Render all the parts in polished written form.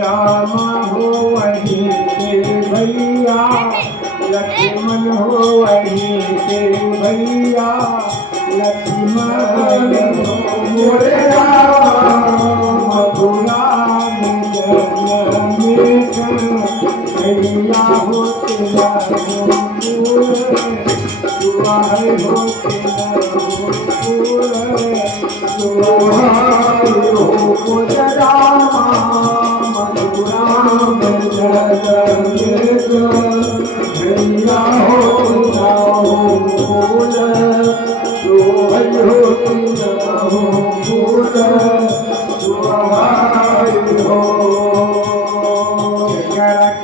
राम हो वहीं से भैया, लक्ष्मण हो वहीं से भैया, लक्ष्मण मोरे राम मथुरा में जन्म भैया हो तेरा गोकुल, दुआर हो तेरा गोकुल, दुआर हो तेरा भैया हो फूल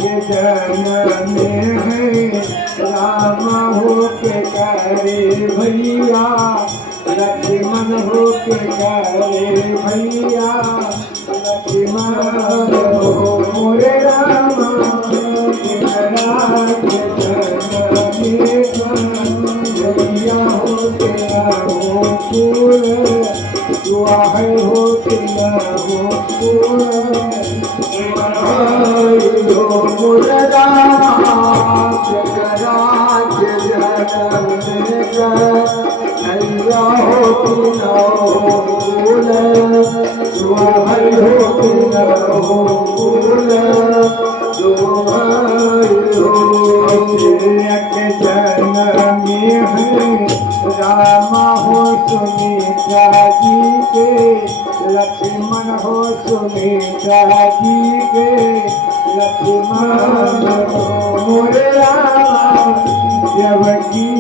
के जन्म में राम हो के करे भैया, लक्ष्मण हो के करे भैया, लक्ष्मण हो मोरे राम भैया हो तेरा हो फूल, दुआ है हो तेरा हो फूल, मोरे राम भैया हो तेरा हो फूल, दुआ है हो तेरा हो फूल, जन्म में राम हो सुमित्रा जी के, लक्ष्मण हो सुमित्रा जी के, लक्ष्मण हो मोरे राम देवकी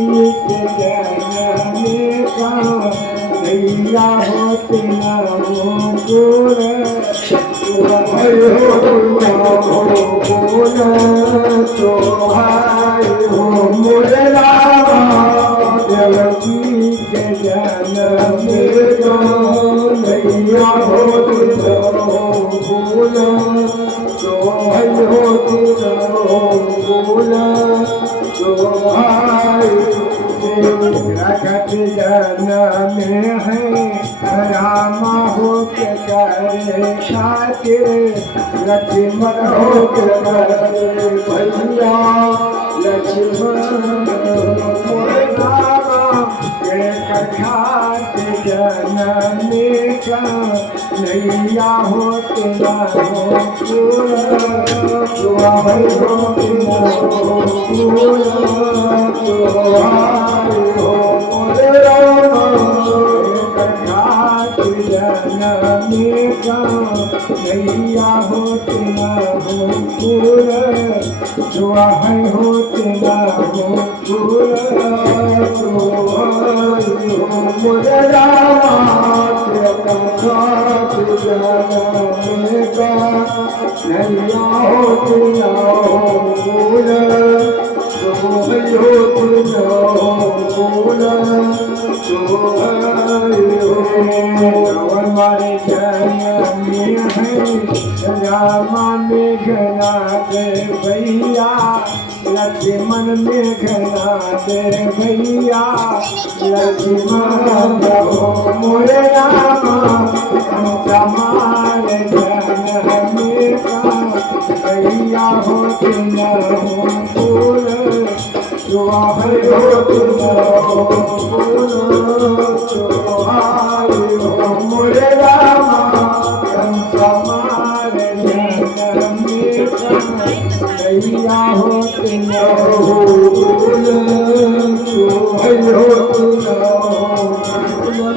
के जन्म में भैया हो तेरा हो गोर, मोरे राम देवकी के जन्म में भैया हो तेरा फूल, तो हो तेरा फूल, तो रखत जन्म में है राम हो के करे खातिर, लक्ष्मण हो के करे भैया, लक्ष्मण मोरे राम के खात जन्म का नैया हो तेरा हो फूल, दुआ हो तेरा हो फूल, हो मोरे राम जन्म का नैया हो तेरा हो फूल, दुआ है हो तेरा हो फूल, मोरे राम जन्म का नैया हो तेरा हो फूल, हमारे जन्म में रामा मेघना दे भैया, लक्ष्मण मेघना दे भैया, लक्ष्मण हो मोरे रामा समार जन्म में भैया हो तेरा हो फूल, दुआ है हो तेरा हो फूल, हो मोरे रामा समार जन्म में भैया हो तेरा हो फूल, हो तेरा हो फूल,